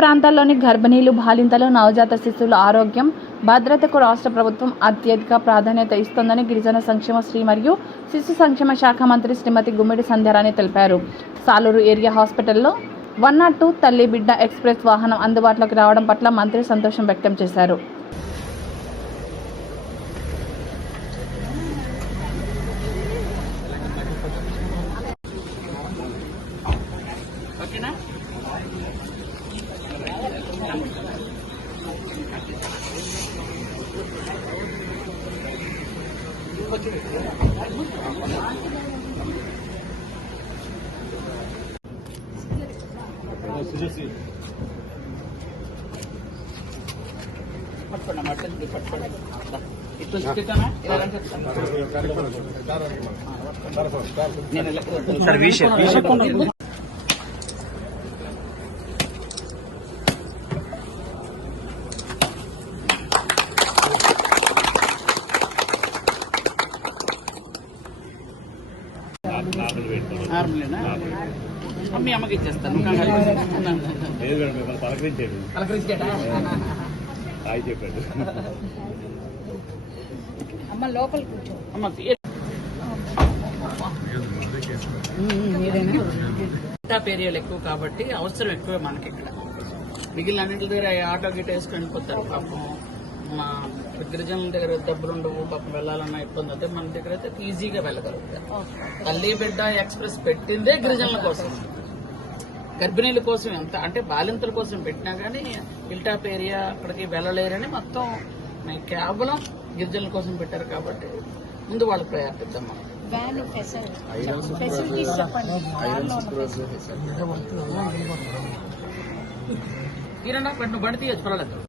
ప్రాంతాల్లోని గర్భిణీలు, బాలింతలు, నవజాత శిశువుల ఆరోగ్యం, భద్రతకు రాష్ట్ర ప్రభుత్వం అత్యధిక ప్రాధాన్యత ఇస్తోందని గిరిజన సంక్షేమ శ్రీ మరియు శిశు సంక్షేమ శాఖ మంత్రి శ్రీమతి గుమ్మిడి సంధ్యారాణి తెలిపారు. సాలూరు ఏరియా హాస్పిటల్లో 102 తల్లి బిడ్డ ఎక్స్ప్రెస్ వాహనం అందుబాటులోకి రావడం పట్ల మంత్రి సంతోషం వ్యక్తం చేశారు. మీ అమ్మకి ఇచ్చేస్తాను. అమ్మ లోపల కూర్చో. ఏరియాలు ఎక్కువ కాబట్టి అవసరం ఎక్కువ మనకి. ఇక్కడ మిగిలిన అన్నింటి దగ్గర ఆటో గిట్ వేసుకొని పోతారు. పాపం మా గిరిజనుల దగ్గర డబ్బులు ఉండవు, పాపం వెళ్ళాలన్న ఇబ్బంది అయితే మన దగ్గర అయితే ఈజీగా వెళ్ళగలుగుతారు. తల్లి బిడ్డ ఎక్స్ప్రెస్ పెట్టిందే గిరిజనుల కోసం, గర్భిణీల కోసం. ఎంత అంటే బాలింతల కోసం పెట్టినా కానీ హిల్టాప్ ఏరియా అక్కడికి వెళ్ళలేరని మొత్తం కేవలం గిరిజనుల కోసం పెట్టారు. కాబట్టి ముందు వాళ్ళకి ప్రయారిటీ ఇద్దాం. మనం బండి తీయచ్చు, పర్వాలేదు.